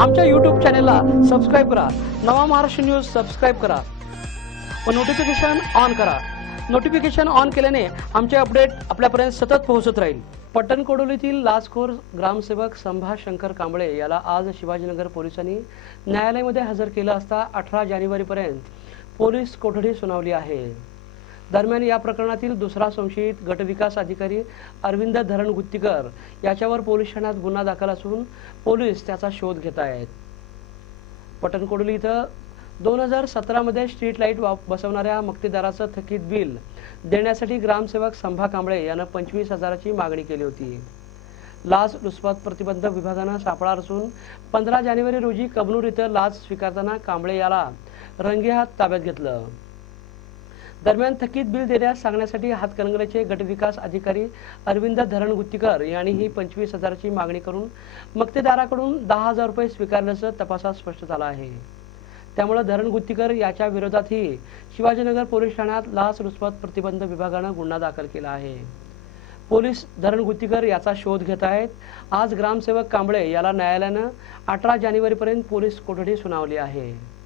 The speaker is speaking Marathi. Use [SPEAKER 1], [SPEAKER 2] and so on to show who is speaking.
[SPEAKER 1] आमच्या यूट्यूब चॅनेलला सबस्क्राईब करा. नवा महाराष्ट्र न्यूज सबस्क्राईब करा. व नोटिफिकेशन ऑन करा. नोटिफिकेशन ऑन केल्याने आमचे अपडेट आपल्यापर्यंत सतत पोहोचत राहील. पट्टण कोडोलीतील लाचखोर ग्रामसेवक संभा शंकर कांबळे याला आज शिवाजीनगर पोलिसांनी न्यायालयामध्ये हजर केलं असता अठरा जानेवारीपर्यंत पोलीस कोठडी सुनावली आहे. दरम्यान या प्रकरणातील दुसरा संशयित गटविकास अधिकारी अरविंद धरण गुत्तीकर याच्यावर पोलीस ठाण्यात गुन्हा दाखल असून पोलीस त्याचा शोध घेत आहेत. पटणकोडली इथं दोन हजार सतरामध्ये स्ट्रीट लाइट बसवणाऱ्या मक्तेदाराचं थकीत बिल देण्यासाठी ग्रामसेवक संभा कांबळे यानं पंचवीस हजाराची मागणी केली होती. लाच लुचपत प्रतिबंध विभागानं सापळा असून पंधरा जानेवारी रोजी कबनूर इथं लाच स्वीकारताना कांबळे याला रंगेहात ताब्यात घेतलं. दरम्यान थकीत बिल देण्यास सांगण्यासाठी हातकणंगलेचे गटविकास अधिकारी अरविंद धरण गुत्तीकर यांनी ही पंचवीस हजाराची मागणी करून मक्तेदाराकडून दहा हजार रुपये स्वीकारल्याचं तपासात स्पष्ट झालं आहे. त्यामुळे धरण गुत्तीकर याच्या विरोधातही शिवाजीनगर पोलीस ठाण्यात लाच लुचपत प्रतिबंध विभागानं गुन्हा दाखल केला आहे. पोलीस धरण गुत्तीकर याचा शोध घेत आहेत. आज ग्रामसेवक कांबळे याला न्यायालयानं अठरा जानेवारीपर्यंत पोलीस कोठडी सुनावली आहे.